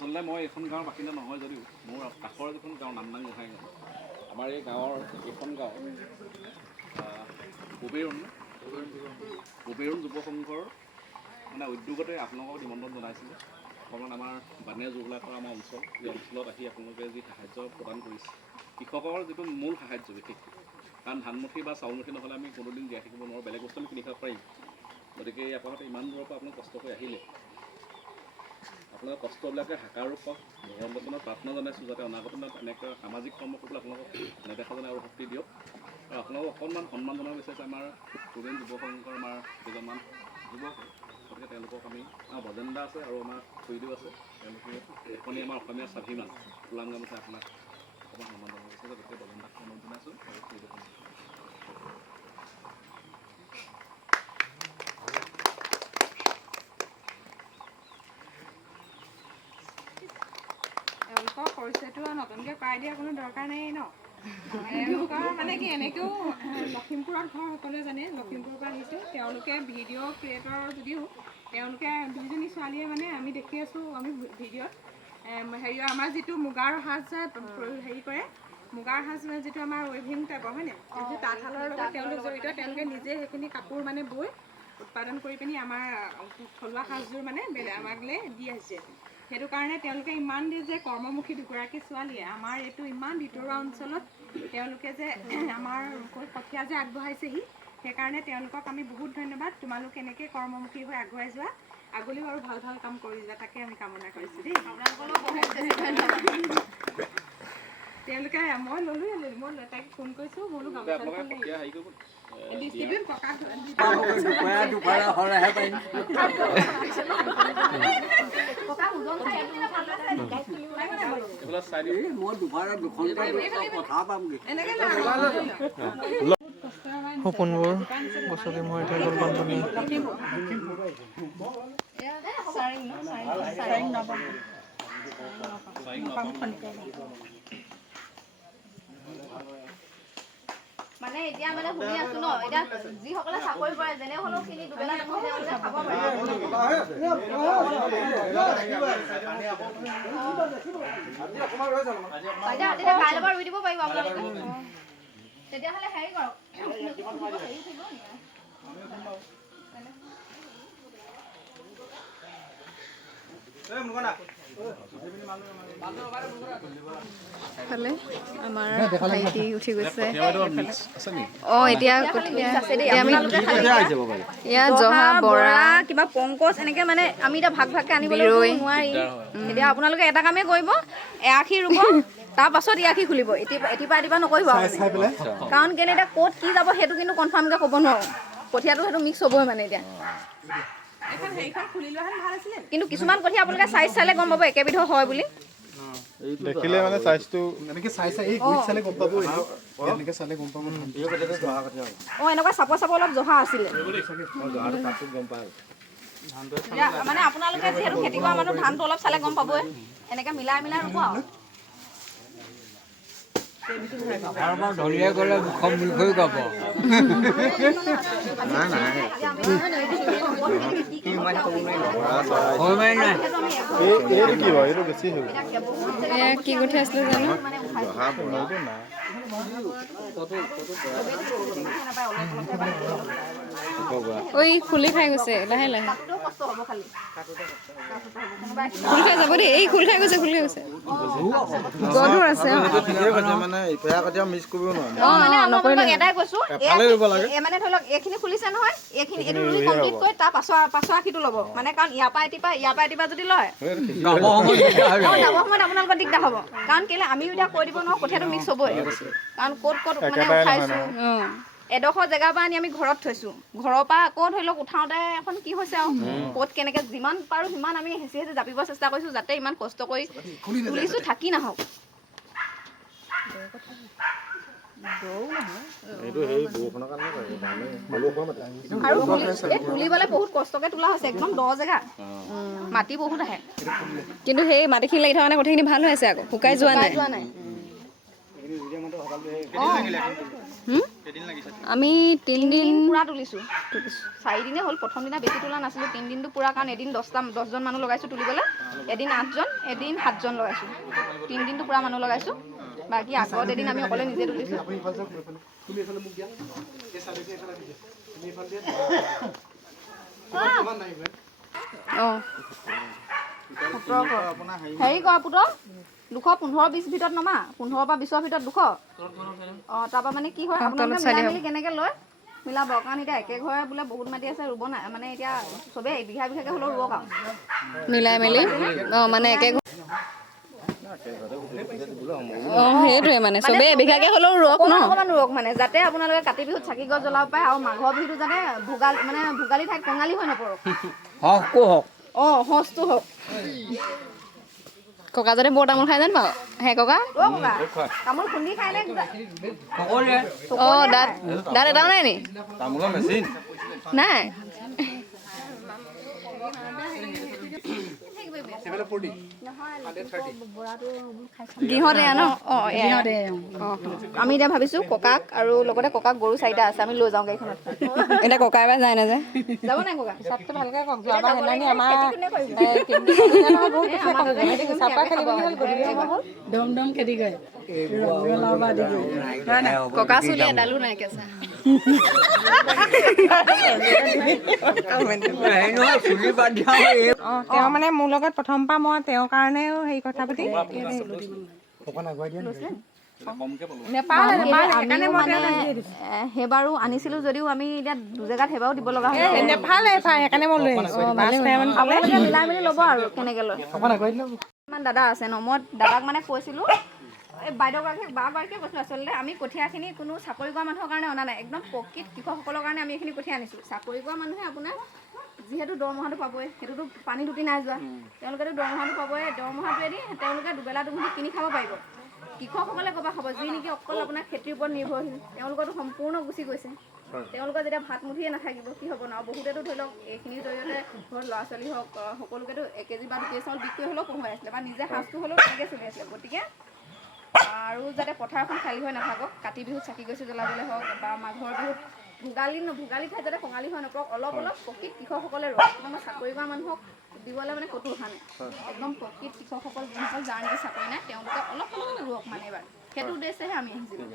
আচলতে মই এইখন গাঁৱৰ বাসিন্দা নহয় যদিও মোৰ কাষৰ যিখন গাঁৱৰ নামদাং গোহাঁই গাঁও আমাৰ এই গাঁৱৰ এইখন গাঁও পবেৰুণ যুৱ সংঘৰ মানে উদ্যোগতে আপোনালোকক নিমন্ত্ৰণ জনাইছিলে। অকণমান আমাৰ বানেৰ জুগলাকৰ আমাৰ অঞ্চল এই অঞ্চলত আহি আপোনালোকে যি সাহায্য প্ৰদান কৰিছে কৃষকৰ যিটো মূল সাহায্য বিশেষকৈ কাৰণ ধানমুঠি বা চাউলমুঠি নহ'লে আমি কোনোদিন জীয়াই থাকিব নোৱাৰোঁ, বেলেগ বস্তু আমি কিনি খাব পাৰিম। গতিকে আপোনালোকে ইমান দূৰৰ পৰা আপোনালোক কষ্ট কৰি আহিলে আপোনালোকৰ কষ্টবিলাকে সাকাৰূপ হওক। ভগৱানৰ ওচৰত প্ৰাৰ্থনা জনাইছোঁ যাতে অনাগত দিনত এনেকৈ সামাজিক কৰ্ম কৰিবলৈ আপোনালোকক নেদেখাজনে আৰু শক্তি দিয়ক। আৰু আপোনালোকক অকণমান সন্মান জনাব বিচাৰিছে আমাৰ পবেৰুণ যুৱ সংঘৰ আমাৰ কেইজনমান যুৱক, গতিকে তেওঁলোকক আমি আমাৰ বজেন্দা আছে আৰু আমাৰ খুৰীদেউ আছে, তেওঁলোকে এখনি আমাৰ অসমীয়া স্বাভিমান ওলাং গামোচা আপোনাক অকণমান সন্মান জনাব বিচাৰিছে। গতিকে বজেন্দাক সন্মান জনাইছোঁ আৰু খুৰীদেউ পৰিচয়টো নতুনকৈ কৰাই দিয়া কোনো দৰকাৰ নাই ন। তেওঁলোকৰ মানে কি এনেকৈও লখিমপুৰত ঘৰ সকলোৱে জানে, লখিমপুৰৰ পৰা আহিছে। তেওঁলোকে ভিডিঅ' ক্ৰিয়েটৰ যদিও তেওঁলোকে দুইজনী ছোৱালীয়ে মানে আমি দেখি আছোঁ আমি ভিডিঅ'ত হেৰি আমাৰ যিটো মুগাৰ সাজ হেৰি কৰে, মুগাৰ সাজ যিটো আমাৰ ৱেভিং টাইপৰ হয়নে, যিটো তাঁতশালৰ লগত তেওঁলোক জড়িত। তেওঁলোকে নিজে সেইখিনি কাপোৰ মানে বৈ উৎপাদন কৰি পিনি আমাৰ থলুৱা সাজযোৰ মানে আমাকলৈ দি আহিছে। সেইটো কাৰণে তেওঁলোকে ইমান দিয়ে যে কৰ্মমুখী দুগৰাকী ছোৱালীয়ে আমাৰ এইটো ইমান ভিতৰুৱা অঞ্চলত তেওঁলোকে যে আমাৰ কঠীয়া যে আগবঢ়াইছেহি, সেইকাৰণে তেওঁলোকক আমি বহুত ধন্যবাদ। তোমালোক এনেকৈ কৰ্মমুখী হৈ আগুৱাই যোৱা, আগলৈও আৰু ভাল ভাল কাম কৰি যোৱা, তাকে আমি কামনা কৰিছোঁ দেই। তেওঁলোকে মই ল'লোঁ মই তাইক ফোন কৰিছোঁ, মই বোলো গামোচা সপোনবোৰ গছকি মই এতিয়া জলপান মানে এতিয়া মানে শুনি আছো ন, এতিয়া যিসকলে চাকৰি কৰে যেনে হ'লেও খিনি দুবেলা তেওঁলোকে খাব পাৰে। কাইলৈ পৰা ৰুই দিব পাৰিব আপোনালোকে। তেতিয়াহ'লে হেৰি কৰক ফালে আমাৰ ভাইটি উঠি গৈছে। এতিয়া জহা বৰা কিবা পংকজ এনেকে মানে আমি এতিয়া ভাগ ভাগকে আনিবলৈ নোৱাৰি। এতিয়া আপোনালোকে এটা কামেই কৰিব, এআশী ৰুব, তাৰ পাছত ইয়াখি খুলিব, এতিপা নকৰিব কাৰণ কেলে এতিয়া ক'ত কি যাব সেইটো কিন্তু কনফাৰ্মকৈ ক'ব নোৱাৰোঁ। কঠীয়াটো সেইটো মিক্স হ'বই মানে এতিয়া। কিন্তু কিছুমান কঠীয়া আপোনালোকে চাইজ চালে গম পাব একেবিধৰ হয় বুলি। দেখিলে মানে সাইজটো এনেকৈ চাই এই গুইত চালে গম পাব, এনেকৈ চালে গম পাব। এনেকুৱা চাপৰ অলপ জহা আছিলে মানে আপোনালোকে যিহেতু খেতি কৰা মানুহ ধানটো অলপ চালে গম পাবই, এনেকৈ মিলাই ৰুব আৰু। ধনিয়া গ'লে মুখম মুখেই গাব। কি কঠীয়া আছিলে জানো? ঐ খুলি খাই গৈছে লাহে লাহে, খুল খাই যাব দেই। এই খুল খাই গৈছে গধুৰ আছে। এটাই কৈছো মানে ধৰি লওক এইখিনি খুলিছে নহয়, এইখিনি এইটো ৰুই কমপ্লিট কৰি তাৰ পাছৰ আশীটো ল'ব মানে, কাৰণ ইয়াৰ পৰা এটিপা যদি লয় যাবৰ সময়ত আপোনালোকৰ দিগদাৰ হ'ব। কাৰণ কেলে আমিও এতিয়া কৈ দিব নোৱাৰোঁ কঠীয়াটো মিক্স হ'বই, কাৰণ ক'ত মানে উঠাইছোঁ এডোখৰ জেগাৰ পৰা আনি আমি ঘৰত থৈছোঁ, ঘৰৰ পৰা আকৌ ধৰি লওক উঠাওঁতে এখন কি হৈছে আৰু ক'ত কেনেকৈ যিমান পাৰোঁ সিমান আমি হেঁচি জাপিব চেষ্টা কৰিছোঁ যাতে ইমান কষ্ট কৰি তুলিছোঁ থাকি নাহক। আৰু তুলিবলৈ বহুত কষ্টকে তোলা হৈছে, একদম দ জেগা, মাটি বহুত আহে। কিন্তু সেই মাটিখিনি লাগি থকা মানে কঠীয়াখিনি ভাল হৈ আছে, আকৌ শুকাই যোৱা নাই। আমি 3 দিন পুৰা তুলিছোঁ 4 দিনে হ'ল প্ৰথম দিনা বেছি তোলা নাছিলোঁ 3 দিনটো পুৰা কাৰণ এদিন 10জন মানুহ লগাইছোঁ তুলিবলৈ এদিন 8জন এদিন 7জন লগাইছোঁ 3 দিনটো পুৰা মানুহ লগাইছোঁ বাকী আগত এদিন আমি অকলে নিজে তুলিছোঁ অঁ হেৰি কৰা পুত্ৰ 215-20 ভিতৰত নমা 15 পৰা 20ৰ ভিতৰত 200 অঁ তাৰপৰা মানে কি হয় আপোনালোকে মিলাই মেলি কেনেকৈ লয় মিলাব কাৰণ এতিয়া একে ঘৰে বোলে বহুত মাটি আছে ৰুব নাই মানে এতিয়া চবেই বিঘা বিঘাকৈ হ'লেও ৰুৱক আৰু মিলাই মেলি অঁ মানে একে অঁ সেইটোৱে মানে চবেই এবিঘাকৈ হ'লেও ৰুৱক ন অকণমান ৰুৱক মানে যাতে আপোনালোকে কাতি বিহুত চাকি গছ জ্বলাব পাৰে আৰু মাঘৰ বিহুটো যাতে ভোগালী ঠাইত কঙালী হৈ নপৰক হওক অঁ সঁচটো হওক ককা যদি বৰ তামোল খাই জানো বাৰু হে ককা অ' ককা তামোল খুন্দি খাই নে অঁ দাঁত এটাও নাই নি তামোলৰ মেচিন নাই গিহঁতে ন অঁ আমি এতিয়া ভাবিছোঁ ককাক আৰু লগতে ককাক গৰু 4টা আছে আমি লৈ যাওঁ গাড়ীখনত এতিয়া ককা এবাৰ যায় নাযায় যাব নাই ককা হিচাপটো ভালকে কওক যোৱাবাৰ হেলানি আমাৰ দম খেতি কৰে ৰঙালাও বা আদি কৰি ককা চুলি এডালো নাই কেঁচা তেওঁ মানে মোৰ লগত প্ৰথম পৰা মই তেওঁৰ কাৰণেও হেৰি কথা পাতি সেইবাৰো আনিছিলোঁ যদিও আমি এতিয়া 2 জেগাত সেইবাৰো দিব লগা হৈছে নেপালে সেইকাৰণে মই লৈ আহিছোঁ আপোনালোকে মিলাই মেলি ল'ব আৰু কেনেকৈ লয় ইমান দাদা আছে ন মই দাদাক মানে কৈছিলোঁ এই বাগৰাকীয়ে কৈছিলোঁ আচলতে আমি কঠীয়াখিনি কোনো চাকৰি কৰা মানুহৰ কাৰণে অনা নাই একদম প্ৰকৃত কৃষকসকলৰ কাৰণে আমি এইখিনি কঠীয়া আনিছোঁ চাকৰি কৰা মানুহে আপোনাৰ যিহেতু দৰমহাটো পাবই সেইটোতো পানী দুটি নাই যোৱা তেওঁলোকেতো দৰমহাটো পাবই দৰমহাটোৱেদি তেওঁলোকে দুবেলা দুমুঠি কিনি খাব পাৰিব কৃষকসকলে ক'বা খাব যি নেকি অকল আপোনাৰ খেতিৰ ওপৰত নিৰ্ভৰশীল তেওঁলোকৰতো সম্পূৰ্ণ গুচি গৈছে তেওঁলোকৰ যেতিয়া ভাত মুঠিয়ে নাথাকিব কি হ'ব ন বহুতেতো ধৰি লওক এইখিনিৰ জৰিয়তে ঘৰত ল'ৰা ছোৱালী হওক সকলোকেতো 1 কেজি বা 2 কেজি চাউল বিক্ৰী হ'লেও পঢ়ুৱাই আছিলে বা নিজে সাজটো হ'লেও তেনেকৈ চলি আছিলে গতিকে আৰু যাতে পথাৰখন খালী হৈ নাথাকক কাতি বিহুত চাকি গছি জ্বলাবলৈ হওক বা মাঘৰ বিহুত ভোগালী ঠাইত যাতে কঙালী হৈ নপৰক অলপ প্ৰকৃত কৃষকসকলে ৰোৱক মই চাকৰি কৰা মানুহক দিবলৈ মানে ক'তো অহা নাই একদম প্ৰকৃত কৃষকসকল যোনসকল যাৰ নেকি চাকৰি নাই তেওঁলোকে অলপ ৰোৱক মানে এবাৰ সেইটো উদ্দেশ্যেহে আমি আহিছিলোঁ